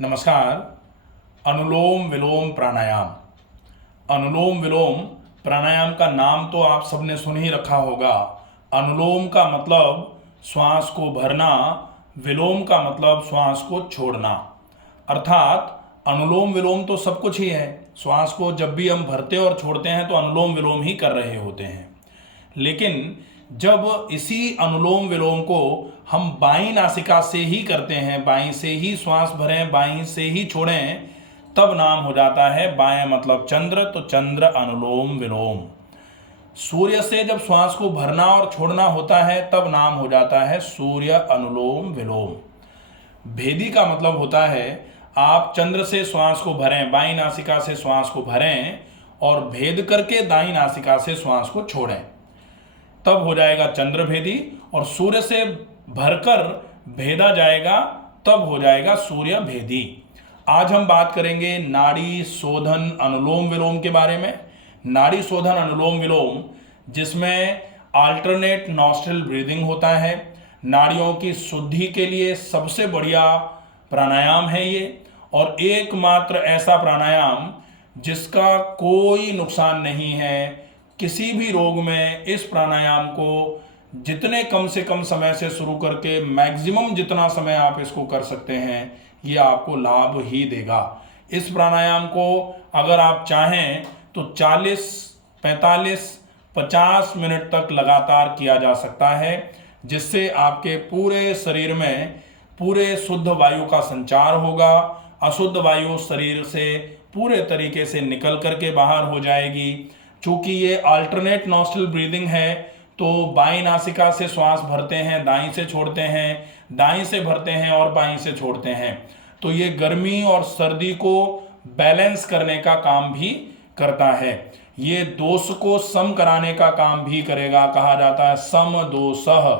नमस्कार। अनुलोम विलोम प्राणायाम। अनुलोम विलोम प्राणायाम का नाम तो आप सबने सुन ही रखा होगा। अनुलोम का मतलब श्वास को भरना, विलोम का मतलब श्वास को छोड़ना। अर्थात अनुलोम विलोम तो सब कुछ ही है। श्वास को जब भी हम भरते और छोड़ते हैं तो अनुलोम विलोम ही कर रहे होते हैं। लेकिन जब इसी अनुलोम विलोम को हम बाईं नासिका से ही करते हैं, बाईं से ही श्वास भरें, बाईं से ही छोड़ें, तब नाम हो जाता है बाएं मतलब चंद्र, तो चंद्र अनुलोम विलोम। सूर्य से जब श्वास को भरना और छोड़ना होता है तब नाम हो जाता है सूर्य अनुलोम विलोम। भेदी का मतलब होता है आप चंद्र से श्वास को भरें, बाईं नासिका से श्वास को भरें और भेद करके दाईं नासिका से श्वास को छोड़ें, तब हो जाएगा चंद्र भेदी। और सूर्य से भरकर भेदा जाएगा तब हो जाएगा सूर्य भेदी। आज हम बात करेंगे नाड़ी शोधन अनुलोम विलोम के बारे में। नाड़ी शोधन अनुलोम विलोम जिसमें अल्टरनेट नॉस्ट्रल ब्रीदिंग होता है। नाड़ियों की शुद्धि के लिए सबसे बढ़िया प्राणायाम है ये, और एकमात्र ऐसा प्राणायाम जिसका कोई नुकसान नहीं है। किसी भी रोग में इस प्राणायाम को जितने कम से कम समय से शुरू करके मैक्सिमम जितना समय आप इसको कर सकते हैं, ये आपको लाभ ही देगा। इस प्राणायाम को अगर आप चाहें तो 40, 45, 50 मिनट तक लगातार किया जा सकता है, जिससे आपके पूरे शरीर में पूरे शुद्ध वायु का संचार होगा। अशुद्ध वायु शरीर से पूरे तरीके से निकल करके बाहर हो जाएगी। चूंकि ये अल्टरनेट नॉस्ट्रल ब्रीदिंग है तो बाईं नासिका से श्वास भरते हैं, दाईं से छोड़ते हैं, दाईं से भरते हैं और बाईं से छोड़ते हैं, तो ये गर्मी और सर्दी को बैलेंस करने का काम भी करता है। ये दोष को सम कराने का काम भी करेगा। कहा जाता है सम दोषः।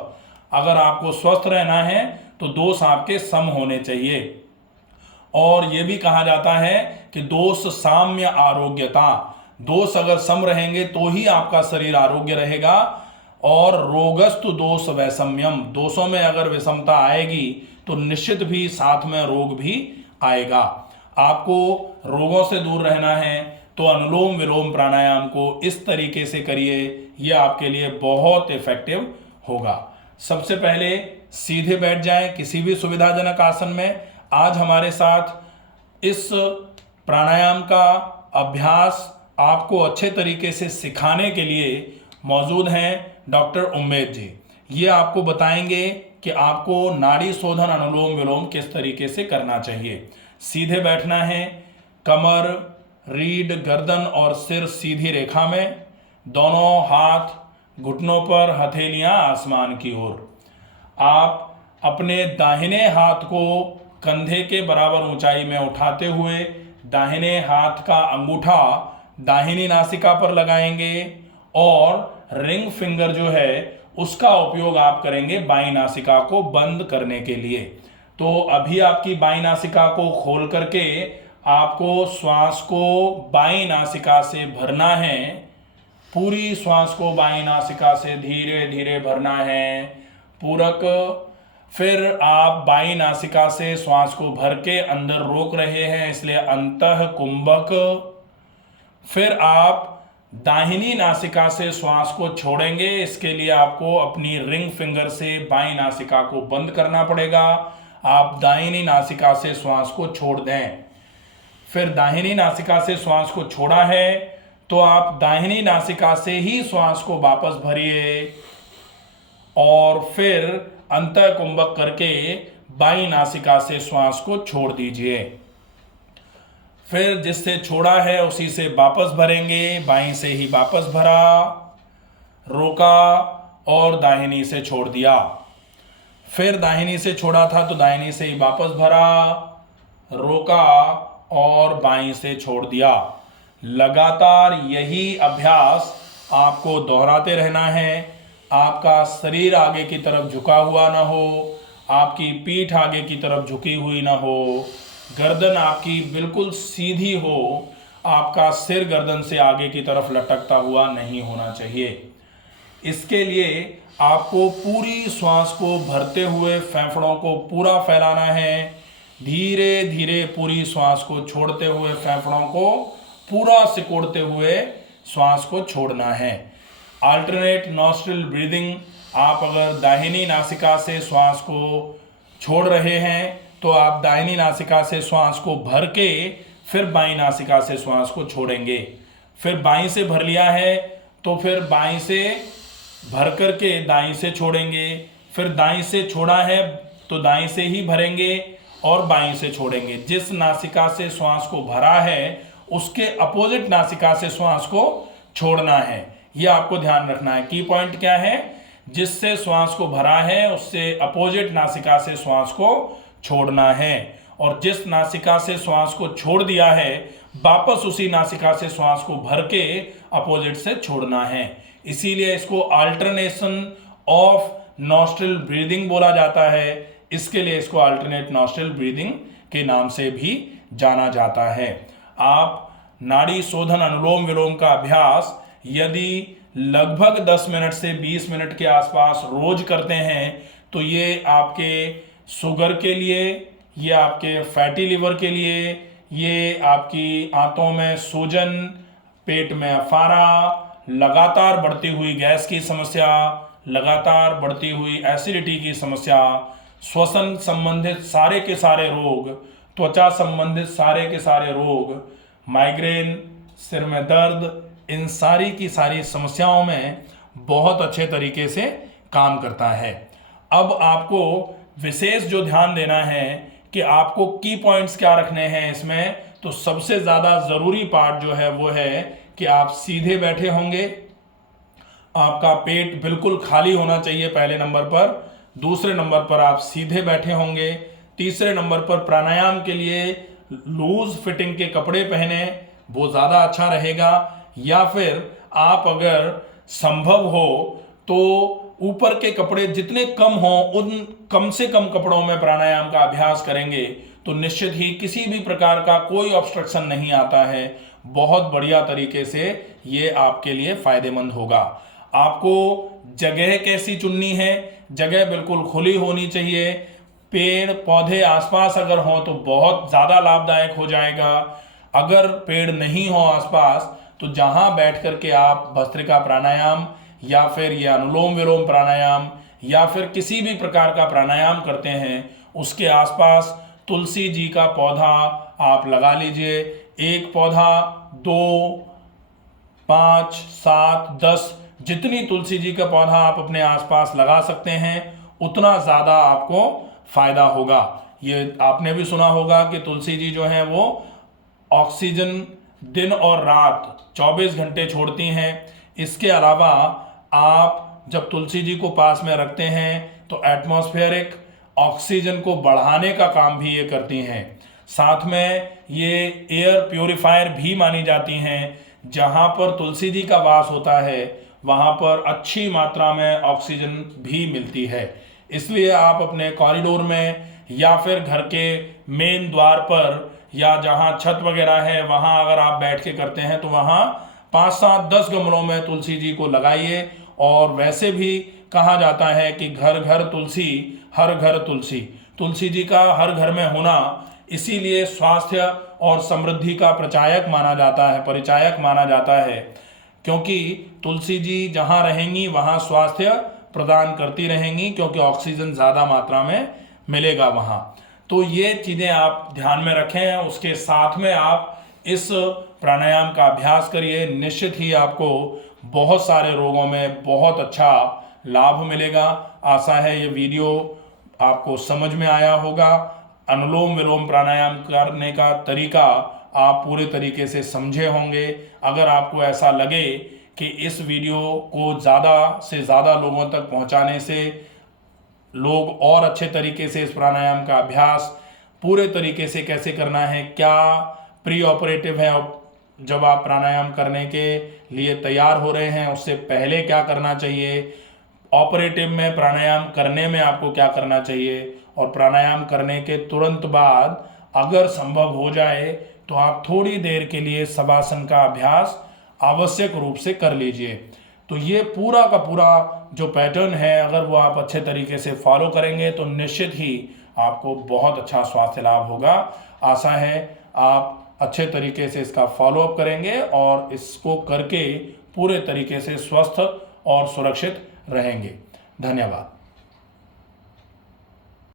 अगर आपको स्वस्थ रहना है तो दोष आपके सम होने चाहिए। और ये भी कहा जाता है कि दोष साम्य आरोग्यता। दोष अगर सम रहेंगे तो ही आपका शरीर आरोग्य रहेगा। और रोगस्तु दोष वैषम्यम, दोषों में अगर विषमता आएगी तो निश्चित भी साथ में रोग भी आएगा। आपको रोगों से दूर रहना है तो अनुलोम विलोम प्राणायाम को इस तरीके से करिए, यह आपके लिए बहुत इफेक्टिव होगा। सबसे पहले सीधे बैठ जाएं किसी भी सुविधाजनक आसन में। आज हमारे साथ इस प्राणायाम का अभ्यास आपको अच्छे तरीके से सिखाने के लिए मौजूद हैं डॉक्टर उम्मेद जी। ये आपको बताएंगे कि आपको नाड़ी शोधन अनुलोम विलोम किस तरीके से करना चाहिए। सीधे बैठना है, कमर, रीढ़, गर्दन और सिर सीधी रेखा में, दोनों हाथ घुटनों पर, हथेलियां आसमान की ओर। आप अपने दाहिने हाथ को कंधे के बराबर ऊंचाई में उठाते हुए दाहिने हाथ का अंगूठा दाहिनी नासिका पर लगाएंगे और रिंग फिंगर जो है उसका उपयोग आप करेंगे बाईं नासिका को बंद करने के लिए। तो अभी आपकी बाईं नासिका को खोल करके आपको श्वास को बाईं नासिका से भरना है। पूरी श्वास को बाईं नासिका से धीरे धीरे भरना है, पूरक। फिर आप बाईं नासिका से श्वास को भर के अंदर रोक रहे हैं, इसलिए अंतः कुंभक। फिर आप दाहिनी नासिका से श्वास को छोड़ेंगे, इसके लिए आपको अपनी रिंग फिंगर से बाईं नासिका को बंद करना पड़ेगा। आप दाहिनी नासिका से श्वास को छोड़ दें। फिर दाहिनी नासिका से श्वास को छोड़ा है तो आप दाहिनी नासिका से ही श्वास को वापस भरिए और फिर अंतः कुंभक करके बाईं नासिका से श्वास को छोड़ दीजिए। फिर जिससे छोड़ा है उसी से वापस भरेंगे। बाईं से ही वापस भरा, रोका और दाहिनी से छोड़ दिया। फिर दाहिनी से छोड़ा था तो दाहिनी से ही वापस भरा, रोका और बाईं से छोड़ दिया। लगातार यही अभ्यास आपको दोहराते रहना है। आपका शरीर आगे की तरफ झुका हुआ ना हो, आपकी पीठ आगे की तरफ झुकी हुई ना हो, गर्दन आपकी बिल्कुल सीधी हो, आपका सिर गर्दन से आगे की तरफ लटकता हुआ नहीं होना चाहिए। इसके लिए आपको पूरी श्वास को भरते हुए फेफड़ों को पूरा फैलाना है। धीरे धीरे पूरी श्वास को छोड़ते हुए फेफड़ों को पूरा सिकोड़ते हुए श्वास को छोड़ना है। अल्टरनेट नॉस्ट्रिल ब्रीदिंग, आप अगर दाहिनी नासिका से श्वास को छोड़ रहे हैं तो आप दाहिनी नासिका से श्वास को भर के फिर बाईं नासिका से श्वास को छोड़ेंगे। फिर बाईं से भर लिया है तो फिर बाईं से भर करके दाईं से छोड़ेंगे। फिर दाईं से छोड़ा है तो दाईं से ही भरेंगे और बाईं से छोड़ेंगे। जिस नासिका से श्वास को भरा है उसके अपोजिट नासिका से श्वास को छोड़ना है। यह आपको ध्यान रखना है। की पॉइंट क्या है? जिससे श्वास को भरा है उससे अपोजिट नासिका से श्वास को छोड़ना है, और जिस नासिका से श्वास को छोड़ दिया है वापस उसी नासिका से श्वास को भर के अपोजिट से छोड़ना है। इसीलिए इसको अल्टरनेशन ऑफ नॉस्ट्रिल ब्रीदिंग बोला जाता है। इसके लिए इसको अल्टरनेट नॉस्ट्रिल ब्रीदिंग के नाम से भी जाना जाता है। आप नाड़ी शोधन अनुलोम विलोम का अभ्यास यदि लगभग 10 मिनट से 20 मिनट के आसपास रोज करते हैं तो ये आपके शुगर के लिए, ये आपके फैटी लिवर के लिए, ये आपकी आंतों में सूजन, पेट में अफारा, लगातार बढ़ती हुई गैस की समस्या, लगातार बढ़ती हुई एसिडिटी की समस्या, श्वसन संबंधित सारे के सारे रोग, त्वचा संबंधित सारे के सारे रोग, माइग्रेन, सिर में दर्द, इन सारी की सारी समस्याओं में बहुत अच्छे तरीके से काम करता है। अब आपको विशेष जो ध्यान देना है कि आपको की पॉइंट्स क्या रखने हैं इसमें, तो सबसे ज़्यादा ज़रूरी पार्ट जो है वो है कि आप सीधे बैठे होंगे, आपका पेट बिल्कुल खाली होना चाहिए पहले नंबर पर। दूसरे नंबर पर आप सीधे बैठे होंगे। तीसरे नंबर पर प्राणायाम के लिए लूज फिटिंग के कपड़े पहने, वो ज़्यादा अच्छा रहेगा। या फिर आप अगर संभव हो तो ऊपर के कपड़े जितने कम हों उन कम से कम कपड़ों में प्राणायाम का अभ्यास करेंगे तो निश्चित ही किसी भी प्रकार का कोई ऑब्स्ट्रक्शन नहीं आता है। बहुत बढ़िया तरीके से ये आपके लिए फायदेमंद होगा। आपको जगह कैसी चुननी है? जगह बिल्कुल खुली होनी चाहिए। पेड़ पौधे आसपास अगर हों तो बहुत ज़्यादा लाभदायक हो जाएगा। अगर पेड़ नहीं हो आसपास तो जहां बैठ करके आप भस्त्रिका प्राणायाम या फिर ये अनुलोम विलोम प्राणायाम या फिर किसी भी प्रकार का प्राणायाम करते हैं उसके आसपास तुलसी जी का पौधा आप लगा लीजिए। एक पौधा 2, 5, 7, 10 जितनी तुलसी जी का पौधा आप अपने आसपास लगा सकते हैं उतना ज़्यादा आपको फायदा होगा। ये आपने भी सुना होगा कि तुलसी जी जो हैं वो ऑक्सीजन दिन और रात 24 घंटे छोड़ती हैं। इसके अलावा आप जब तुलसी जी को पास में रखते हैं तो एटमॉस्फेरिक ऑक्सीजन को बढ़ाने का काम भी ये करती हैं। साथ में ये एयर प्योरीफायर भी मानी जाती हैं। जहाँ पर तुलसी जी का वास होता है वहाँ पर अच्छी मात्रा में ऑक्सीजन भी मिलती है। इसलिए आप अपने कॉरिडोर में या फिर घर के मेन द्वार पर या जहाँ छत वगैरह है वहाँ अगर आप बैठ के करते हैं तो वहाँ 5, 7, 10 गमलों में तुलसी जी को लगाइए। और वैसे भी कहा जाता है कि घर घर तुलसी हर घर तुलसी। तुलसी जी का हर घर में होना इसीलिए स्वास्थ्य और समृद्धि का प्रचायक माना जाता है, परिचायक माना जाता है, क्योंकि तुलसी जी जहाँ रहेंगी वहाँ स्वास्थ्य प्रदान करती रहेंगी क्योंकि ऑक्सीजन ज़्यादा मात्रा में मिलेगा वहाँ। तो ये चीज़ें आप ध्यान में रखें। उसके साथ में आप इस प्राणायाम का अभ्यास करिए। निश्चित ही आपको बहुत सारे रोगों में बहुत अच्छा लाभ मिलेगा। आशा है ये वीडियो आपको समझ में आया होगा। अनुलोम विलोम प्राणायाम करने का तरीका आप पूरे तरीके से समझे होंगे। अगर आपको ऐसा लगे कि इस वीडियो को ज़्यादा से ज़्यादा लोगों तक पहुंचाने से लोग और अच्छे तरीके से इस प्राणायाम का अभ्यास पूरे तरीके से कैसे करना है, क्या प्री ऑपरेटिव है जब आप प्राणायाम करने के लिए तैयार हो रहे हैं उससे पहले क्या करना चाहिए, ऑपरेटिव में प्राणायाम करने में आपको क्या करना चाहिए, और प्राणायाम करने के तुरंत बाद अगर संभव हो जाए तो आप थोड़ी देर के लिए शवासन का अभ्यास आवश्यक रूप से कर लीजिए। तो ये पूरा का पूरा जो पैटर्न है अगर वो आप अच्छे तरीके से फॉलो करेंगे तो निश्चित ही आपको बहुत अच्छा स्वास्थ्य लाभ होगा। आशा है आप अच्छे तरीके से इसका फॉलोअप करेंगे और इसको करके पूरे तरीके से स्वस्थ और सुरक्षित रहेंगे। धन्यवाद।